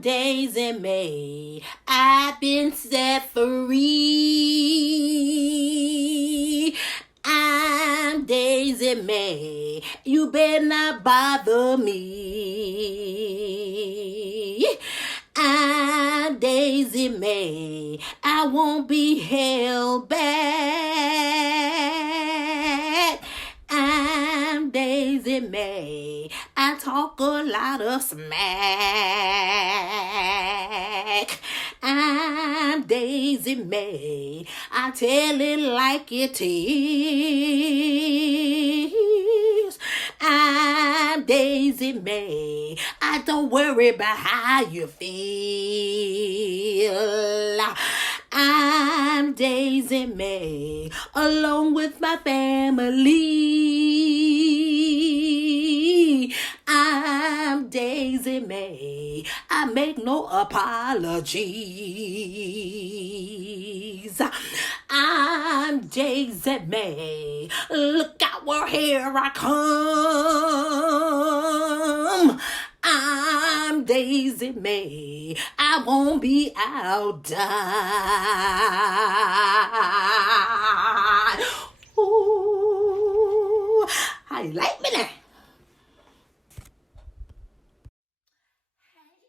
Daisy May. I've been set free. I'm Daisy May. You better not bother me. I'm Daisy May. I won't be held back. I'm Daisy May. I talk a lot of smack. I'm Daisy May. I tell it like it is. I'm Daisy May. I don't worry about how you feel. I'm Daisy May, along with my family. I'm Daisy May. I make no apologies. I'm Daisy May. Look out, where here I come. I'm Daisy May. I won't be outdone. Ooh, how you like me now? Hey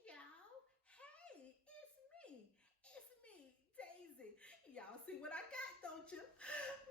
y'all, hey, it's me, Daisy. Y'all see what I got, don't you?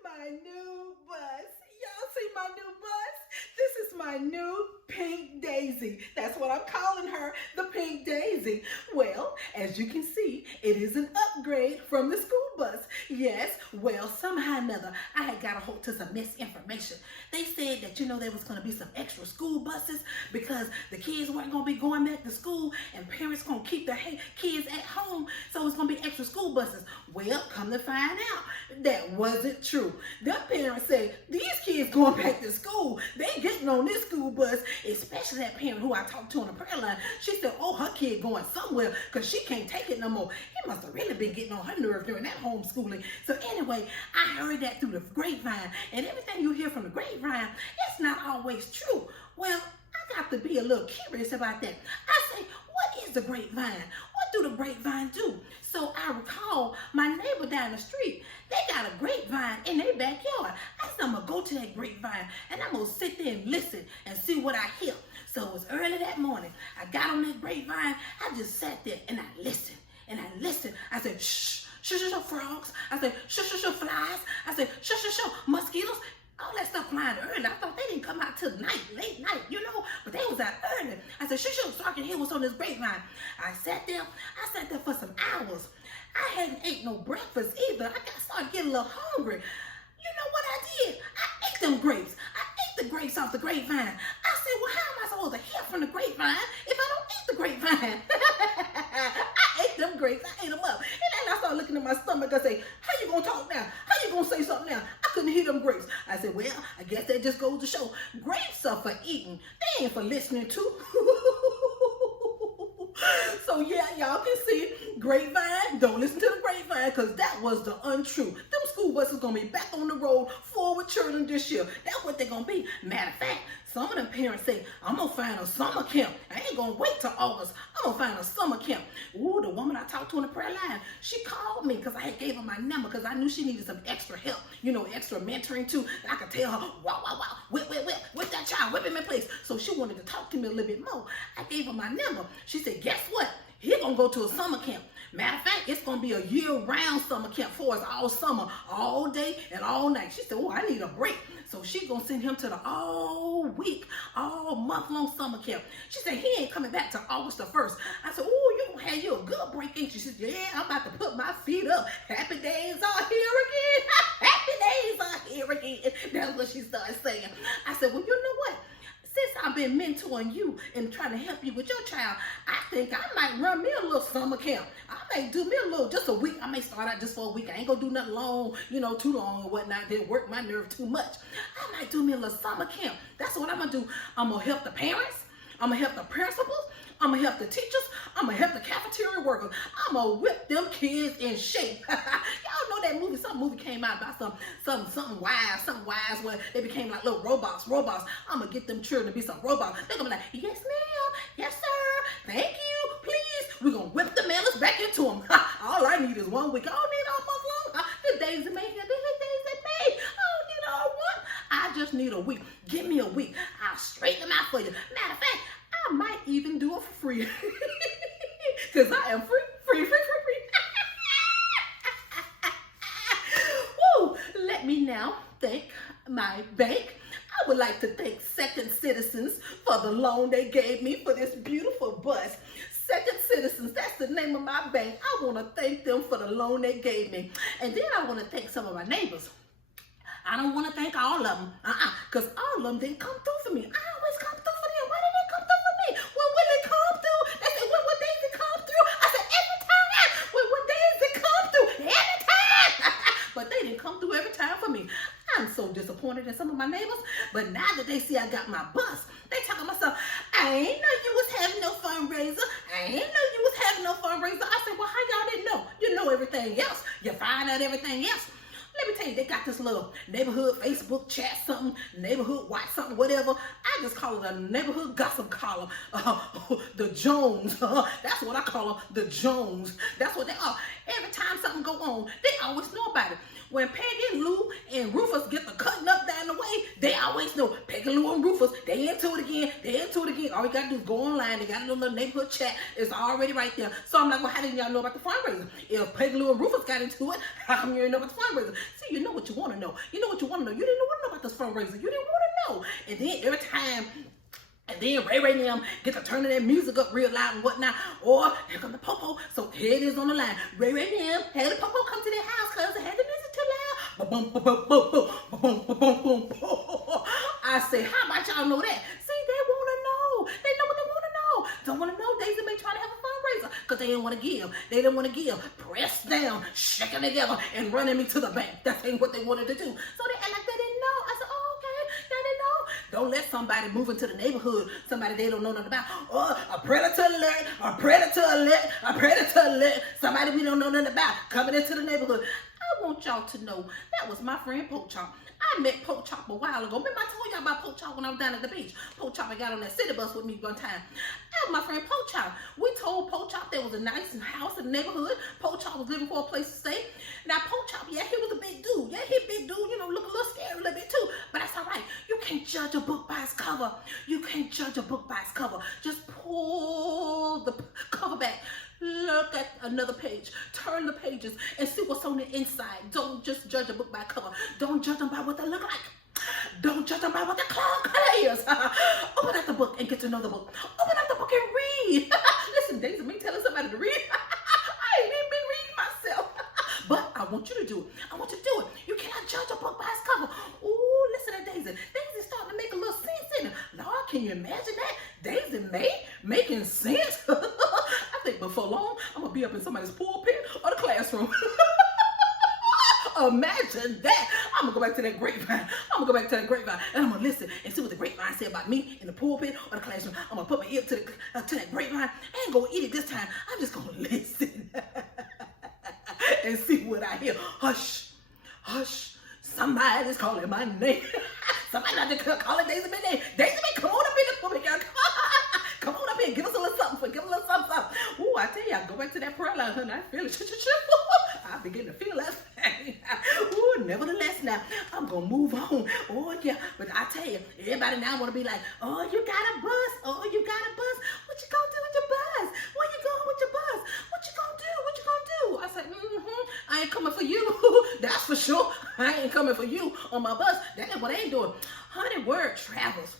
My new bus. Y'all see my new bus? This is my new pink Daisy. That's what I'm calling her, the pink Daisy. Well, as you can see, it is an upgrade from the school bus. Yes, well, somehow or another, I had got a hold to some misinformation. They said that, there was going to be some extra school buses because the kids weren't going to be going back to school and parents going to keep their kids at home, so it's going to be extra school buses. Well, come to find out, that wasn't true. Their parents say, these kids going back to school, they getting on this school bus, especially that parent who I talked to on the prayer line. She said, oh, her kid going somewhere because she can't take it no more. He must have really been getting on her nerve during that homeschooling. So anyway, I heard that through the grapevine, and everything you hear from the grapevine, it's not always true. Well, I got to be a little curious about that. I say, what is the grapevine? What do the grapevine do? So I recall my neighbor down the street, they got a grapevine in their backyard. I said, I'm going to go to that grapevine and I'm going to sit there and listen and see what I hear. So it was early that morning. I got on that grapevine. I just sat there and I listened. And I listened. I said, shh, shh, shh, shh, frogs. I said, shh, shh, shh, flies. I said, shh, shh, shh, mosquitoes. All that stuff flying early. I thought they didn't come out till night, late night, but they was out early. I said, shh, shh, so I can hear what's on this grapevine. I sat there for some hours. I hadn't ate no breakfast either. I started getting a little hungry. You know what I did? I ate them grapes. I ate the grapes off the grapevine. I said, well, how am I supposed to hear from the grapevine if I don't eat the grapevine? I ate them grapes. I ate them up. And then I started looking at my stomach. I say, how you going to talk now? How you going to say something now? I couldn't hear them grapes. I said, well, I guess that just goes to show grapes are for eating. They ain't for listening to. So yeah, y'all can see, grapevine, don't listen to the grapevine because that was the untrue. Them school buses going to be back on the road forward children this year. That's what they're going to be. Matter of fact, some of them parents say, I'm going to find a summer camp. I ain't going to wait till August. I'm going to find a summer camp. Ooh, the woman I talked to on the prayer line, she called me because I had gave her my number because I knew she needed some extra help, extra mentoring too. I could tell her, wow, whip that child, whip him in place. So she wanted to talk to me a little bit more. I gave her my number. She said, guess what? He going to go to a summer camp. Matter of fact, it's going to be a year-round summer camp for us all summer, all day and all night. She said, oh, I need a break. So she going to send him to the all week, all month-long summer camp. She said, he ain't coming back till August the 1st. I said, oh, you going to have you a good break, ain't you? She said, yeah, I'm about to put my feet up. Happy days are here again. Happy days are here again. That's what she started saying. I said, well, you know what? Since I've been mentoring you and trying to help you with your child, I think I might run me a little summer camp. I may do me a little, just a week. I may start out just for a week. I ain't gonna do nothing long, too long or whatnot. Didn't work my nerve too much. I might do me a little summer camp. That's what I'm gonna do. I'm gonna help the parents. I'm gonna help the principals. I'm gonna help the teachers. I'm gonna help the cafeteria workers. I'm gonna whip them kids in shape. Y'all know that movie? Some movie came out about something wise where they became like little robots. I'm gonna get them children to be some robots. They're gonna be like, yes ma'am, yes sir, thank you, please. We're them. All I need is 1 week. I don't need all month long. The Daisy May here. This is Daisy May. I don't need all month. I just need a week. Give me a week. I'll straighten them out for you. Matter of fact, I might even do it for free. Because I am free. Woo! Let me now thank my bank. I would like to thank Second Citizens for the loan they gave me for this beautiful bus. Second Citizens, that's the name of my bank. I want to thank them for the loan they gave me. And then I want to thank some of my neighbors. I don't want to thank all of them, because all of them didn't come through for me. I always come through for them. Why did they come through for me? When will they come through? They said, when will Daisy come through? I said, every time. When will Daisy come through? Every time. But they didn't come through every time for me. I'm so disappointed in some of my neighbors. But now that they see I got my bus, they talking to myself, I ain't know you was having no fundraiser. I ain't know you was having no fundraiser. I said, well, how y'all didn't know? You know everything else. You find out everything else. Let me tell you, they got this little neighborhood Facebook chat something, neighborhood watch something, whatever. I just call it a neighborhood gossip column. The Jones. That's what I call them, the Jones. That's what they are. Every time something go on, they always know about it. When Peggy, Lou, and Rufus get the cutting up down the way, they always know. Peggy, Lou, and Rufus, they into it again. They into it again. All you got to do is go online. They got a little neighborhood chat. It's already right there. So I'm like, well, how didn't y'all know about the fundraiser? If Peggy, Lou, and Rufus got into it, how come you didn't know about the fundraiser? See, you know what you want to know. You know what you want to know. You didn't want to know about this fundraiser. You didn't want to know. And then every time... And then Ray and them get to turning their music up real loud and whatnot. Or here come the Popo. So here it is on the line. Ray and them had the Popo come to their house because they had the music too loud. Boom, boom, boom, boom, boom, boom, boom, boom, boom. I say, how about y'all know that? See, they want to know. They know what they want to know. Don't want to know Daisy May trying to have a fundraiser because they didn't want to give. They didn't want to give. Press down, shaking together, and running me to the bank. That ain't what they wanted to do. So they act like they didn't know. I said, oh, okay, they didn't know. Don't let somebody move into the neighborhood, somebody they don't know nothing about. Or a predator alert, a predator alert, a predator alert, somebody we don't know nothing about coming into the neighborhood. I want y'all to know that was my friend Poke Chop. I met Poke Chop a while ago. Remember I told y'all about Poke Chop when I was down at the beach. Poke Chop got on that city bus with me one time. That was my friend Poke Chop. We told Poke Chop there was a nice house in the neighborhood. Poke Chop was looking for a place to stay. Now Poke Chop, yeah, he was a big dude. Yeah, he a big dude, you know, look a little scary a little bit too. But that's all right. You can't judge a book by its cover. You can't judge a book by its cover. Just pull the cover back. Look at another page, turn the pages and see what's on the inside. Don't just judge a book by cover. Don't judge them by what they look like. Don't judge them by what the color is. Open up the book and get to know the book. Open up the book and read. Listen, Daisy, me telling somebody to read. I ain't even been reading myself. But I want you to do it. I want you to do it. You cannot judge a book by its cover. Ooh, listen to Daisy. Daisy's starting to make a little sense in it. Lord, can you imagine that? Daisy May making sense? I think before long, I'm going to be up in somebody's pulpit or the classroom. Imagine that. I'm going to go back to that grapevine. I'm going to go back to that grapevine and I'm going to listen and see what the grapevine said about me in the pulpit or the classroom. I'm going to put my ear to that grapevine. I ain't going to eat it this time. I'm just going to listen and see what I hear. Hush, hush. Somebody's calling my name. Somebody not just calling Daisy May name. Daisy May, come on up in the pulpit, girl. Come on up here. Give us a little something. Give us a little something. Ooh, I tell you, I go back to that prayer line, honey. I feel it. I begin to feel that thing. Ooh, nevertheless, now, I'm going to move on. Oh, yeah. But I tell you, everybody now want to be like, oh, you got a bus. Oh, you got a bus. What you going to do with your bus? Where you going with your bus? What you going to do? What you going to do? I said, I ain't coming for you. That's for sure. I ain't coming for you on my bus. That ain't what I ain't doing. Honey, word travels.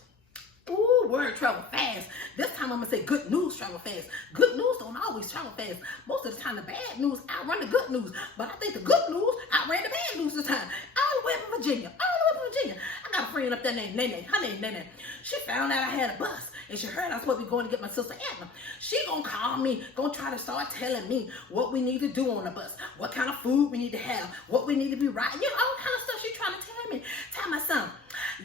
Ooh, word travel fast. This time I'm going to say good news travel fast. Good news don't always travel fast. Most of the time the bad news outrun the good news. But I think the good news outran the bad news this time. All the way up in Virginia. All the way up in Virginia. I got a friend up there named Nene. Her name Nene. She found out I had a bus. And she heard I was supposed to be going to get my sister Edna. She gonna call me, gonna try to start telling me what we need to do on the bus, what kind of food we need to have, what we need to be riding, you know, all kind of stuff she trying to tell me. Tell my son,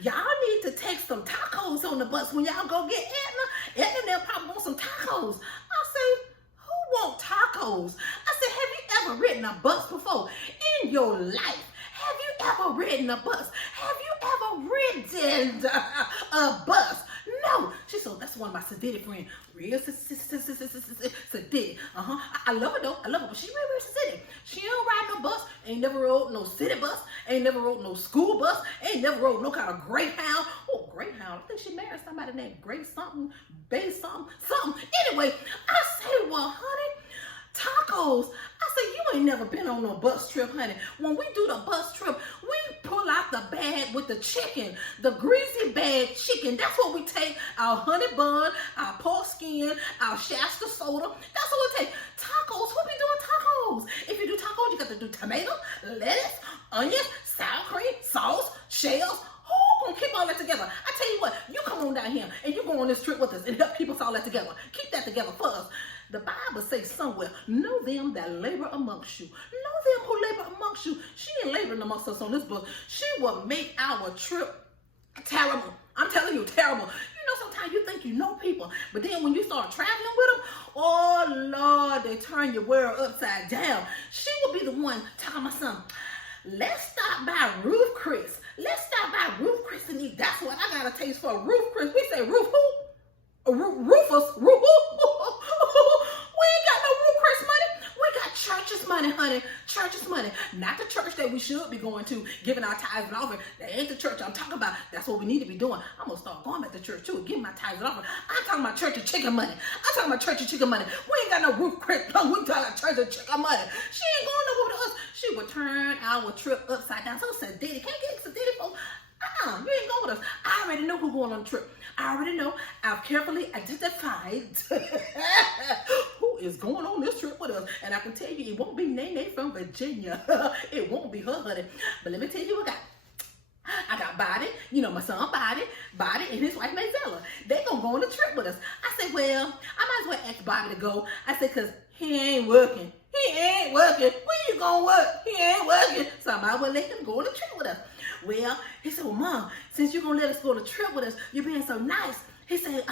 y'all need to take some tacos on the bus when y'all go get Edna. Edna, they'll probably want some tacos. I say, who want tacos? I said, have you ever ridden a bus before in your life? Have you ever ridden a bus? Have you ever ridden a bus? No. She said, that's one of my Sadiddy friends. Real Sadiddy. I love her though. I love her. But never rode no city bus, ain't never rode no school bus, ain't never rode no kind of Greyhound. Oh, Greyhound. I think she married somebody named Grace something, Bay something, something. Anyway, I say, well, honey, tacos. I said, you ain't never been on no bus trip, honey. When we do the bus trip, we pull out the bag with the chicken, the greasy bag chicken. That's what we take. Our honey bun, our pork skin, our Shasta soda. That's what we take. Tacos, who be doing tacos? If you do tacos, you got to do tomato, lettuce, onions, sour cream, sauce, shells. Who gonna keep all that together? I tell you what, you come on down here and you go on this trip with us and help keep us all that together. Keep that together for us. The Bible says somewhere, know them that labor amongst you. Know them who labor amongst you. She ain't laboring amongst us on this book. She will make our trip terrible. I'm telling you, terrible. You know, sometimes you think you know people, but then when you start traveling with them, oh Lord, they turn your world upside down. She will be the one talking about something. Let's stop by Ruth Chris. Let's stop by Ruth Chris and eat. That's what I got a taste for. Ruth Chris. We say Ruth who? Rufus. Ruth who? We ain't got no Ruth Chris money. We got church's money, honey. Church's money. Not the church that we should be going to, giving our tithes and offering. That ain't the church I'm talking about. That's what we need to be doing. I'm going to start going back to church too, giving my tithes and offering. I'm talking about church and chicken money. I'm talking about church and chicken money. We ain't got no Ruth Chris. No, we talking about church and chicken money. She ain't going nowhere with us. She would turn our trip upside down. So I said, Daddy, can't get some Daddy folks. You ain't going with us. I already know who's going on the trip. I already know. I've carefully identified who is going on this trip with us. And I can tell you, it won't be Nene from Virginia. It won't be her, honey. But let me tell you what I got Body, you know, my son Body and his wife Mazella. They gonna go on the trip with us. I said, well, I might as well ask Bobby to go. I said, cause he ain't working. He ain't working. When you gonna work? He ain't working. So I might as well let him go on the trip with us. Well, he said, well, Mom, since you're going to let us go on the trip with us, you're being so nice. He said,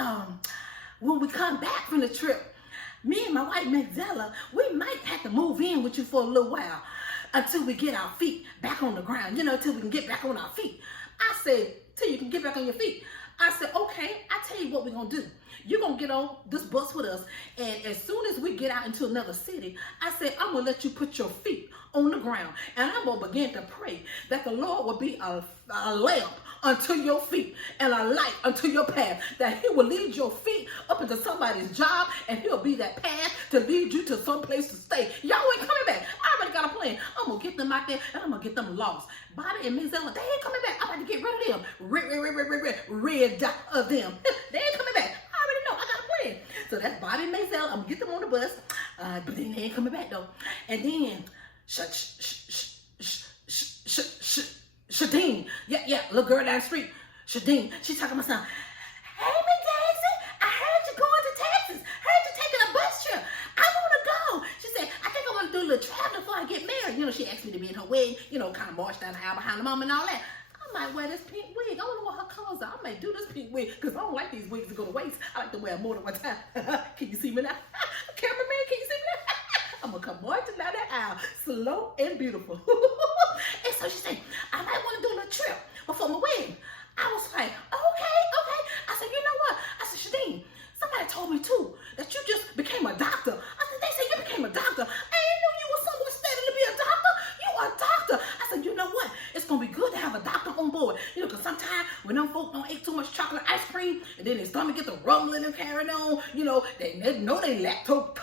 when we come back from the trip, me and my wife, Mazella, we might have to move in with you for a little while until we get our feet back on the ground, you know, until we can get back on our feet. I said, till you can get back on your feet. I said, okay, I tell you what we're going to do. You're going to get on this bus with us, and as soon as we get out into another city, I said, I'm going to let you put your feet on the ground, and I'm going to begin to pray that the Lord will be a lamp unto your feet and a light unto your path, that he will lead your feet up into somebody's job, and he'll be that path to lead you to some place to stay. Y'all ain't coming back. I already got a plan. I'm going to get them out there, and I'm going to get them lost. Body and Mazella, they ain't coming back. I'm about to get rid of them. Rid of them. They ain't coming back. I already know. I got a plan. So that's Bobby and Mazella. I'm going to get them on the bus, but then they ain't coming back, though. And then Shadeen, yeah, little girl down the street, Shadeen, she talking about something. Hey, Miss Daisy, I heard you going to Texas. Heard you taking a bus trip. I want to go. She said, I think I want to do a little traveling before I get married. You know, she asked me to be in her wedding, you know, kind of march down the aisle behind the mom and all that. I might wear this pink wig. I wonder what her colors are. I might do this pink wig because I don't like these wigs that go to waist. I like to wear more than one time. Can you see me now? Cameraman, can you see me now? I'm going to come marching down that aisle, slow and beautiful. And so she said, I might want to do a little trip before my wedding. I was like, okay. I said, you know what? I said, Shadeen, somebody told me too that you just became a doctor. I said, they said you became a doctor. I didn't know you were someone studying to be a doctor. You are a doctor. I said, you know what? It's going to be good to have a doctor on board. You know, because sometimes when them folks don't eat too much chocolate ice cream and then their stomach get the rumbling and carrying on, you know they lactose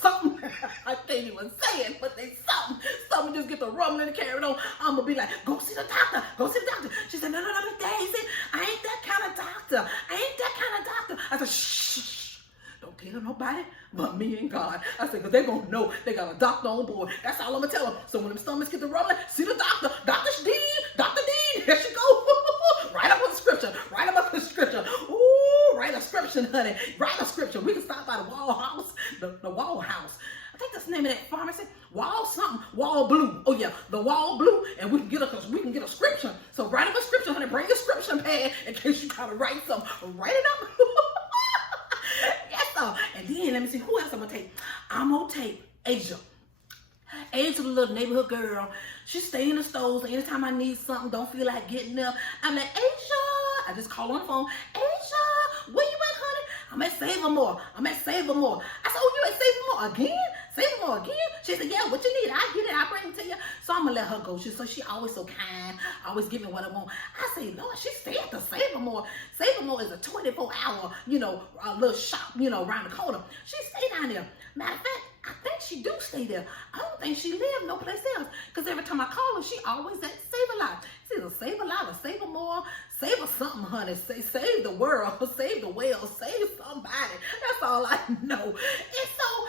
something. I can't even say it, but they something just get the rumbling and carrying on. I'm going to be like, go see the doctor. She said, no, Daisy, I ain't that kind of doctor. I said, shh. Don't tell nobody but me and God. I said, because they're going to know they got a doctor on board. That's all I'm going to tell them. So when them stomachs get the rumbling, see the doctor. Dr. Dean. Here she go. Write up a scripture. Ooh, write a scripture, honey. Write a scripture. We can stop by the Wall House. The Wall House. I think that's the name of that pharmacy. Wall Blue. Oh yeah, the Wall Blue. And we can get a scripture. So write up a scripture, honey. Bring your scripture pad in case you try to write something. Write it up. Yes, sir. And then let me see who else I'm gonna take. I'm gonna take Asia. Asia, the little neighborhood girl. She stay in the stores. Anytime I need something, don't feel like getting up, I'm like, Asia. I just call on the phone. Asia, where you at, honey? I'm at Save More. I said, oh, you at Save More again? Save more again? She said, yeah, what you need? I get it. I bring it to you. So I'm going to let her go. She always so kind. Always give me what I want. I say, Lord, she stay at the Save More. Save More is a 24-hour, a little shop, around the corner. She stay down there. Matter of fact, I think she do stay there. I don't think she live no place else. Because every time I call her, she always at Save-A-Lot. It's either Save-A-Lot or Save More. Save her something, honey. Save the world. Save the whale. Save somebody. That's all I know. And so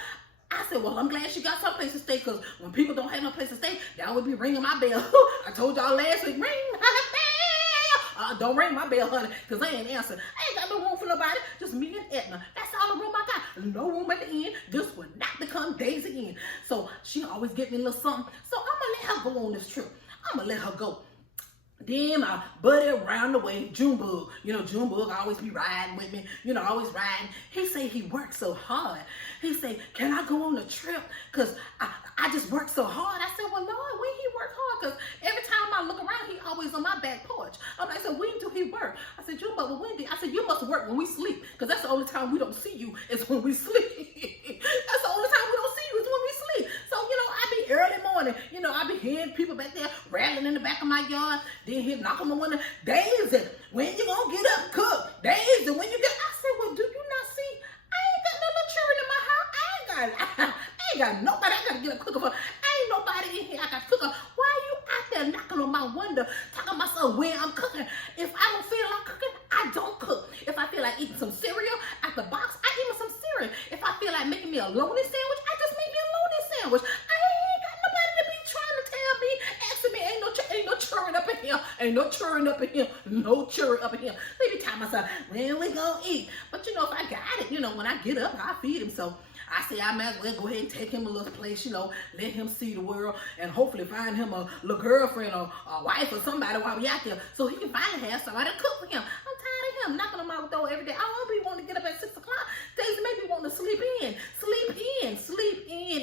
I said, well, I'm glad she got some place to stay, because when people don't have no place to stay, they always be ringing my bell. I told y'all last week, ring my bell. Don't ring my bell, honey, because I ain't answering. I ain't got no room for nobody. Just me and Edna. That's all the room I got. No room at the end. This would not become Daisy in. So she always get me a little something. So I'm going to let her go on this trip. I'm going to let her go. Then my buddy around the way, Junebug, Junebug always be riding with me, always riding. He say he works so hard. He say, can I go on a trip? Because I just work so hard. I said, well, Lord, when he work hard? Because every time I look around, he always on my back porch. I'm like, so when do he work? I said, Junebug, well, when did? I said, you must work when we sleep, because that's the only time we don't see you is when we sleep. That's the only time we don't see you is when we sleep. So, I be early morning, I be hearing people back there rattling in the back of my yard. Then he'll knock on my window. Daisy, when you gonna get up, cook? Daisy, when you get? I said, well, do you not see? I ain't got no little children in my house. I ain't got nobody. I gotta get up cooking for. Ain't nobody in here. I got to cook. Why are you out there knocking on my window, talking about myself when I'm cooking? If I don't feel like cooking, I don't cook. If I feel like eating some cereal at the box, I eat me some cereal. If I feel like making me a lonely sandwich, I just make me a lonely sandwich. I ain't got nobody to be trying to tell me, asking me, ain't no churring up in here. Ain't no churring up in here. No churring up in here. Let me tell myself, when we gonna eat? But if I got it, when I get up, I feed him. So I say I might as well go ahead and take him a little place, let him see the world, and hopefully find him a little girlfriend or a wife or somebody while we out there, so he can finally have somebody to cook for him. I'm tired of him knocking on my door every day. I don't be wanting to get up at 6 o'clock. Daisy maybe wanting to sleep in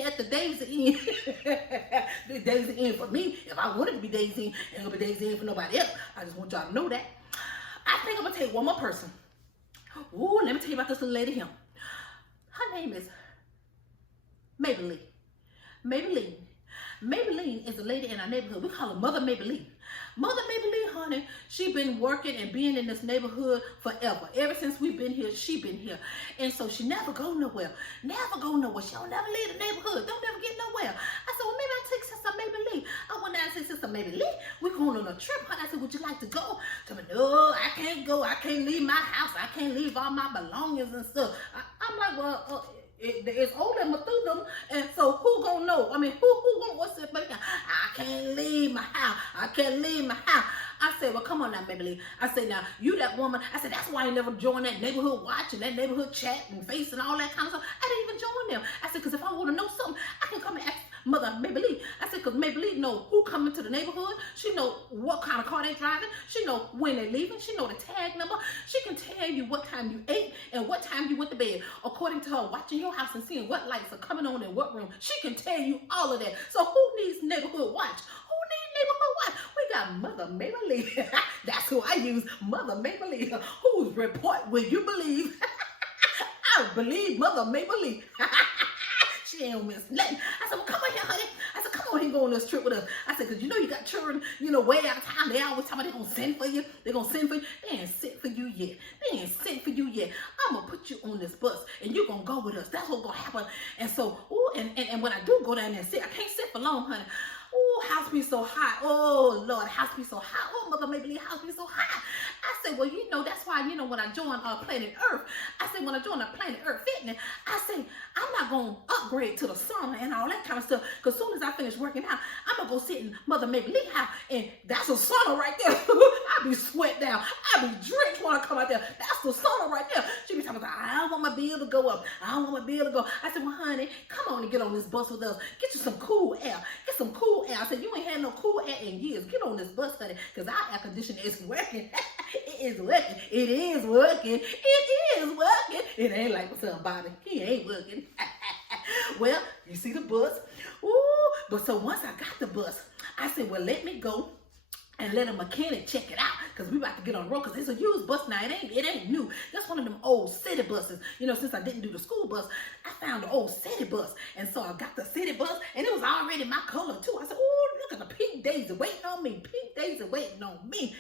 at the Daisy Inn. The Daisy Inn for me. If I wanted to be Daisy Inn, it ain't gonna be Daisy Inn for nobody else. I just want y'all to know that. I think I'm gonna take one more person. Ooh, let me tell you about this little lady here. Her name is Maybelline. Maybelline is a lady in our neighborhood. We call her Mother Maybelline. Mother Maybelline, honey, she been working and being in this neighborhood forever. Ever since we've been here, she been here. And so she never go nowhere. She don't never leave the neighborhood. Don't never get nowhere. I said, well, maybe I'll take Sister Maybelline. I went down and said, Sister Maybelline, we're going on a trip. I said, would you like to go? She said, no, I can't go. I can't leave my house. I can't leave all my belongings and stuff. I'm like, well, it's older than Methuselah, and so who gonna know? I mean, who gonna what's it? I can't leave my house. I said, well, come on now, Maybelline. I said, now, you that woman. I said, that's why I never joined that neighborhood watch and that neighborhood chat and face and all that kind of stuff. I didn't even join them. I said, because if I want to know something, I can come and ask Mother Maybelline. I said, because Maybelline know who coming to the neighborhood. She know what kind of car they driving. She know when they leaving. She know the tag number. She can tell you what time you ate and what time you went to bed. According to her, watching your house and seeing what lights are coming on in what room. She can tell you all of that. So who needs neighborhood watch? We got Mother Maybelline. That's who I use, Mother Maybelline. Whose report will you believe? I believe Mother Maybelline. She ain't miss nothing. I said, well, come on here, honey. I said, come on here, go on this trip with us. I said, because you got children, way out of town. They always tell me they're going to send for you. They're going to send for you. They ain't sent for you yet. I'm going to put you on this bus, and you're going to go with us. That's what's going to happen. And so, and when I do go down there and sit, I can't sit for long, honey. Oh, house be so hot. Oh, Lord, house be so hot. Oh, Mother Maybelline, house be so hot. I said, well, that's why, when I joined Planet Earth, when I joined Planet Earth Fitness, I said, I'm not going to upgrade to the sauna and all that kind of stuff, because as soon as I finish working out, I'm going to go sit in Mother Maybelline house, and that's a sauna right there. I be sweat down. I be drenched when I come out there. That's the sauna right there. She be talking about, I don't want my bill to go up. I don't want my bill to go. I said, well, honey, come on and get on this bus with us. Get you some cool air. Get some cool air. I said, you ain't had no cool air in years. Get on this bus, honey, because our air conditioner is working. It is working. It ain't like somebody. He ain't working. Well, you see the bus. Ooh, but so once I got the bus, I said, well, let me go and let a mechanic check it out, because we about to get on the road, because it's a used bus now. It ain't new. That's one of them old city buses. You know, since I didn't do the school bus, I found the old city bus. And so I got the city bus, and it was already my color too. I said, oh, look at the pink Daisy waiting on me. Pink Daisy waiting on me.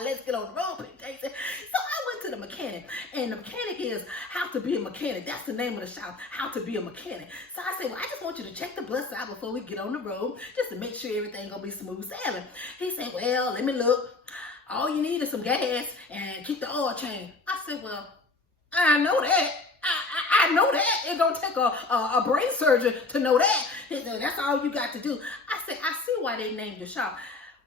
Let's get on the road, Pink Daisy. So I went to the mechanic, and the mechanic is How to Be a Mechanic. That's the name of the shop, How to Be a Mechanic. So I said, well, I just want you to check the bus out before we get on the road, just to make sure everything gonna be smooth sailing. He said, well, let me look. All you need is some gas and keep the oil change. I said, well, I know that. I know that. It don't take a brain surgeon to know that. He said, that's all you got to do. I said, I see why they named the shop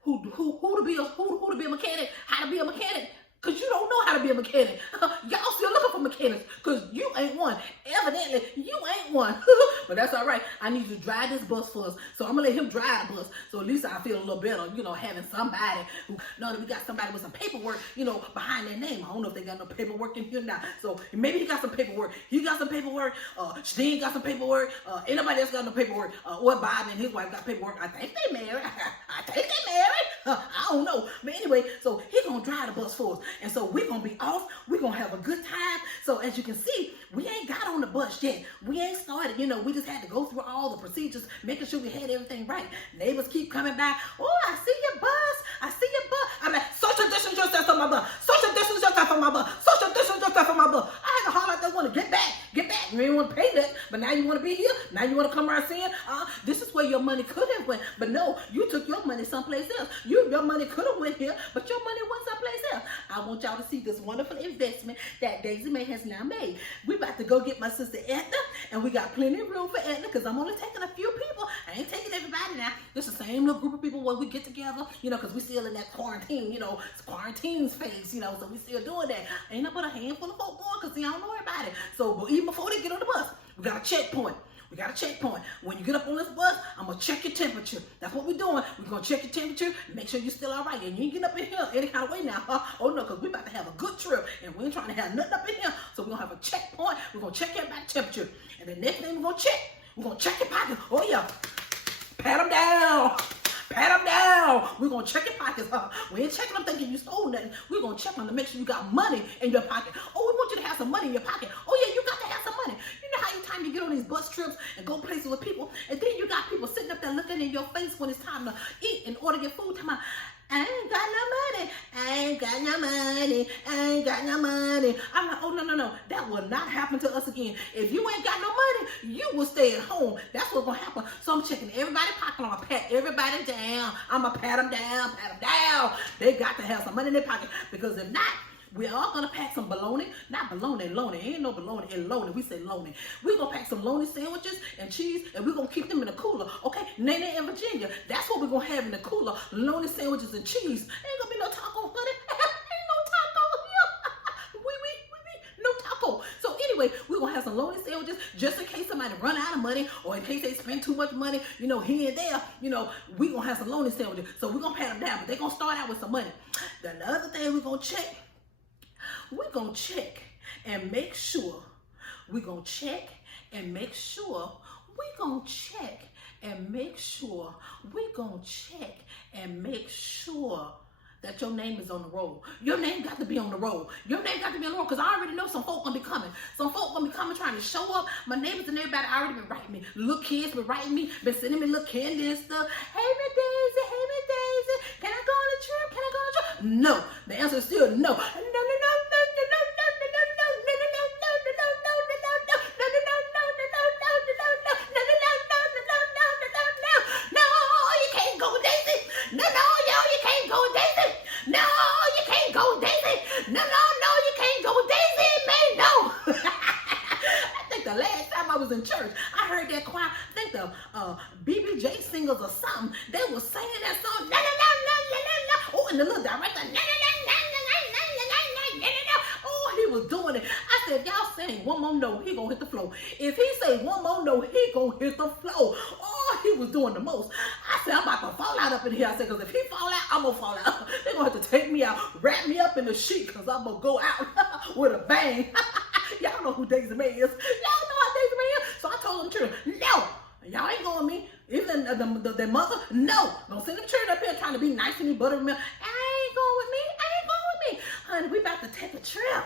who to be a mechanic, how to be a mechanic. Because you don't know how to be a mechanic. Y'all still looking for mechanics, because you ain't one. Evidently, you ain't one. But that's all right. I need you to drive this bus for us. So I'm going to let him drive the bus. So at least I feel a little better, you know, having somebody who know that we got somebody with some paperwork, you know, behind their name. I don't know if they got no paperwork in here now. So maybe he got some paperwork. You got some paperwork. Steen got some paperwork. Anybody else got no paperwork? Or Bob and his wife got paperwork. I think they married. I think they married. I don't know. But anyway, so he's going to drive the bus for us. And so we're going to be off. We're going to have a good time. So as you can see, we ain't got on the bus yet. We ain't started. You know, we just had to go through all the procedures, making sure we had everything right. Neighbors keep coming by. Oh, I see your bus. I see your bus. I'm like, social distance yourself from my bus. Social distance yourself from my bus. Social distance yourself from my bus. I had to holler out that one to get back. Get back. You ain't want to pay that, but now you want to be here. Now you want to come around saying, this is where your money could have went. But no, you took your money someplace else. Your money could have went here, but your money went someplace else. I want y'all to see this wonderful investment that Daisy Mae has now made. We about to go get my sister Edna, and we got plenty of room for Edna, because I'm only taking a few people. I ain't taking everybody now. Just the same little group of people where we get together, you know, because we still in that quarantine, you know, it's quarantine's phase, you know, so we still doing that. Ain't but a handful of folk going, because they don't know about it. So, but even before they get on the bus, we got a checkpoint. We got a checkpoint. When you get up on this bus, I'm going to check your temperature. That's what we're doing. We're going to check your temperature, make sure you're still all right. And you ain't get up in here any kind of way now. Oh, no, because we're about to have a good trip. And we ain't trying to have nothing up in here. So we're going to have a checkpoint. We're going to check everybody's temperature. And the next thing we're going to check your pockets. Oh, yeah. Pat them down. Pat them down. We're going to check your pockets. We ain't checking them thinking you stole nothing. We're going to check them to make sure you got money in your pocket. Oh, we want you to have some money in your pocket. Oh, yeah, you got to have some money. You know how time you get on these bus trips and go places with people, and then you got people sitting up there looking in your face when it's time to eat and order your food. Talking about, I ain't got no money. I ain't got no money. I ain't got no money. I'm like, oh, no. That will not happen to us again. If you ain't got no money, you will stay at home. That's what's going to happen. So I'm checking everybody's pocket. I'm going to pat everybody down. I'm going to pat them down. They got to have some money in their pocket, because if not, we're all going to pack some bologna. Not bologna, loney. Ain't no bologna in loney. We say loney. We're going to pack some loney sandwiches and cheese, and we're going to keep them in the cooler. Okay? Nene in Virginia. That's what we're going to have in the cooler. Loney sandwiches and cheese. Ain't going to be no taco, honey. Ain't no taco here. We, no taco. So anyway, we're going to have some loney sandwiches just in case somebody run out of money, or in case they spend too much money, you know, here and there. You know, we're going to have some loney sandwiches. So we're going to pat them down, but they're going to start out with some money. Then the other thing we're going to check, we're going to check and make sure. We're going to check and make sure. We're going to check and make sure. We're going to check and make sure that your name is on the roll. Your name got to be on the roll. Your name got to be on the roll, because I already know some folk going to be coming. Some folk going to be coming trying to show up. My neighbors and everybody already been writing me. Little kids been writing me, been sending me little candy and stuff. Hey, Miss Daisy, can I go on a trip? Can I go on a trip? No. The answer is still no. In church, I heard that choir. I think the BBJ singers or something. They were singing that song. Oh, and the little director. Oh, he was doing it. I said, y'all sing one more note, he gonna hit the floor. If he say one more note, he gonna hit the floor. Oh, he was doing the most. I said, I'm about to fall out up in here. I said, because if he fall out, I'm gonna fall out. They're gonna have to take me out, wrap me up in the sheet, because I'm gonna go out with a bang. Y'all know who Daisy Mae is. Y'all know how Daisy Mae is. So I told them, no, y'all ain't going with me. Even their mother? No. Don't send them children up here trying to be nice to me, buttermilk. I ain't going with me. I ain't going with me. Honey, we about to take a trip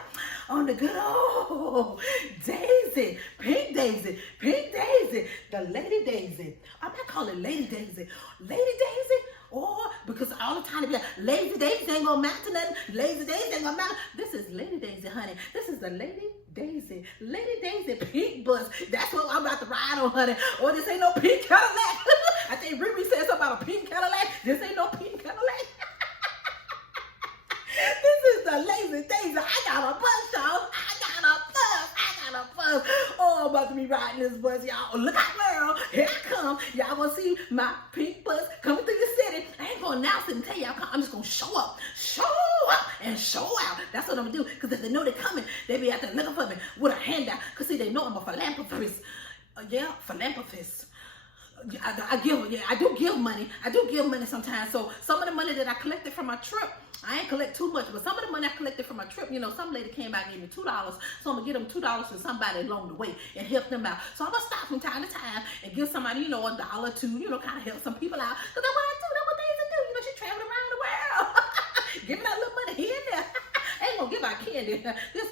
on the good old Daisy. Pink Daisy. Pink Daisy. The Lady Daisy. I might call it Lady Daisy. Lady Daisy? Or because all the time they be like, Lazy Daisy ain't gonna amount to nothing. Lazy Daisy ain't gonna amount. This is Lady Daisy, honey. This is the Lady Daisy. Lady Daisy pink bus. That's what I'm about to ride on, honey. Or this ain't no pink Cadillac. I think Riri said something about a pink Cadillac. This ain't no pink Cadillac. This is the Lazy Daisy. I got a bus, y'all. I got a bus. Oh, I'm about to be riding this bus, y'all. Look out, girl. Here I come. Y'all gonna see my pink bus coming through the city. I ain't gonna announce it and tell y'all. I'm just gonna show up and show out. That's what I'm gonna do. Because if they know they're coming, they be out there looking for me with a handout. Because see, they know I'm a philanthropist. Philanthropist. I do give money. I do give money sometimes. So some of the money that I collected from my trip, I ain't collect too much, but some of the money I collected from my trip, some lady came by and gave me $2, so I'm gonna give them $2 to somebody along the way and help them out. So I'm gonna stop from time to time and give somebody, $1 or $2, kind of help some people out. Cause that's what I do. That's what Daisy do. She traveling around the world, giving out little money here and there. I ain't gonna give out candy. This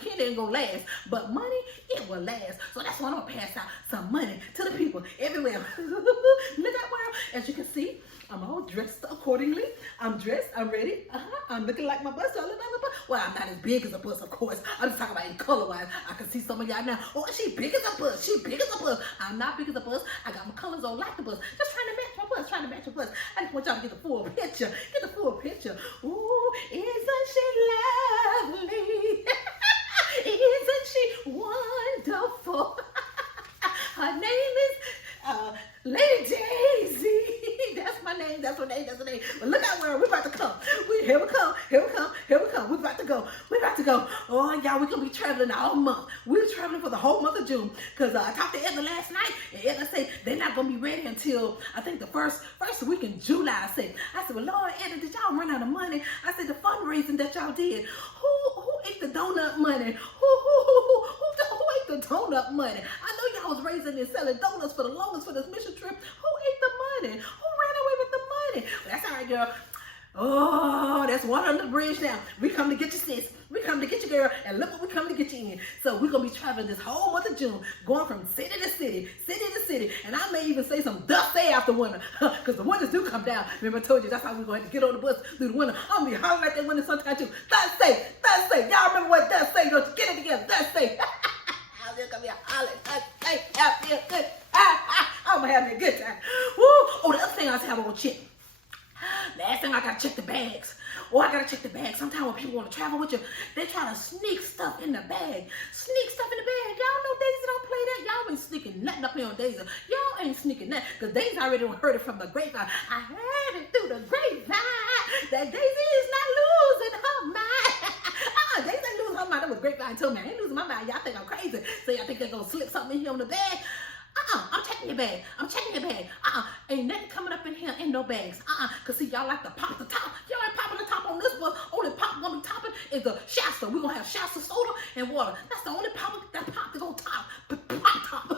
candy ain't gonna last, but money, it will last. So that's why I'm gonna pass out some money to the people everywhere. Look at where, as you can see, I'm all dressed accordingly. I'm dressed, I'm ready. I'm looking like my bus. So I look like my bus. Well, I'm not as big as a bus, of course. I'm just talking about in color-wise. I can see some of y'all now. Oh, she big as a bus. She big as a bus. I'm not big as a bus. I got my colors on like the bus. Just trying to match my bus. I just want y'all to get the full picture. Ooh, isn't she lovely? Isn't she wonderful? Her name is Lady Daisy. That's my name. That's her name. But look out where we're about to come. Here we come. We're about to go. Oh, y'all, we're going to be traveling all month. We're traveling for the whole month of June. Because I talked to Edna last night. And Edna said they're not going to be ready until, I think, the first week in July. I said, well, Lord, Edna, did y'all run out of money? I said, the fundraising that y'all did. Who ate the donut money? Who ate the donut money? I know y'all was raising and selling donuts for the longest for this mission trip. Who ate the money? Who ran away with the money? Well, that's all right, girl. Oh, that's water under the bridge now. We come to get you, sis. We come to get you, girl. And look what we come to get you in. So we're going to be traveling this whole month of June, going from city to city. And I may even say some dust day after winter. Because the winters do come down. Remember I told you that's how we're going to have to get on the bus through the winter. I'm going to be hollering like that winter sometime too. Dust day. Y'all remember what dust day? Don't you get it together? Dust day. There's going to be a hollering dust day. I'm going to have me a good time. Woo. Oh, the other thing I was having on check. Last thing I gotta check the bags. I gotta check the bag. Sometimes when people want to travel with you, they try to sneak stuff in the bag. Y'all know Daisy don't play that. Y'all ain't sneaking nothing up here on Daisy. Y'all ain't sneaking nothing. Because Daisy already heard it from the grapevine. I heard it through the grapevine that Daisy is not losing her mind. Daisy ain't losing her mind. That was grapevine told me. I ain't losing my mind. Y'all think I'm crazy. So y'all think they're going to slip something in here on the bag? I'm checking your bag. Ain't nothing coming up in here. Ain't no bags. Cause see, y'all like to pop the top. Y'all ain't popping the top on this one. Only pop gonna be topping is the Shasta. We're gonna have Shasta soda and water. That's the only pop that pop is gonna top. But pop top.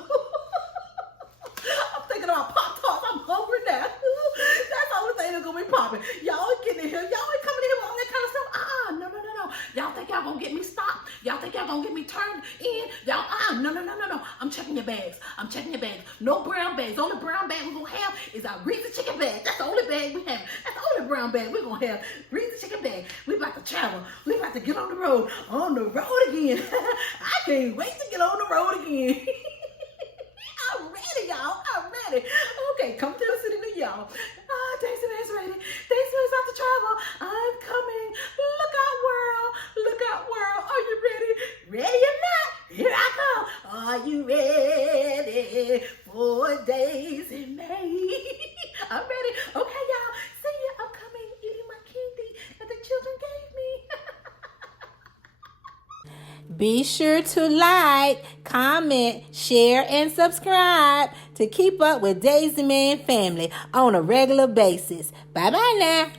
I'm thinking about Pop Tarts. I'm hungry now. That's the only thing that's gonna be popping. Y'all ain't getting in here. Y'all ain't coming in here with all that kind of stuff. No. Y'all think y'all gonna get me stopped? Y'all think y'all gonna get me turned in? Y'all, no. I'm checking your bags. No brown bags. The only brown bag we're gonna have is our greasy chicken bag. That's the only bag we have. That's the only brown bag we're gonna have. Greasy chicken bag. We about to travel. We about to get on the road. On the road again. I can't wait to get on the road again. I'm ready, y'all. Okay, come to the city to y'all. Daisy is ready. Daisy is about to travel. I'm coming. Look out, world. Are you ready? Ready or not? Here I come. Are you ready for Daisy May? I'm ready. Okay, y'all. See ya. I'm coming. Eating my candy that the children gave me. Be sure to like, comment, share, and subscribe to keep up with Daisy Man family on a regular basis. Bye-bye now.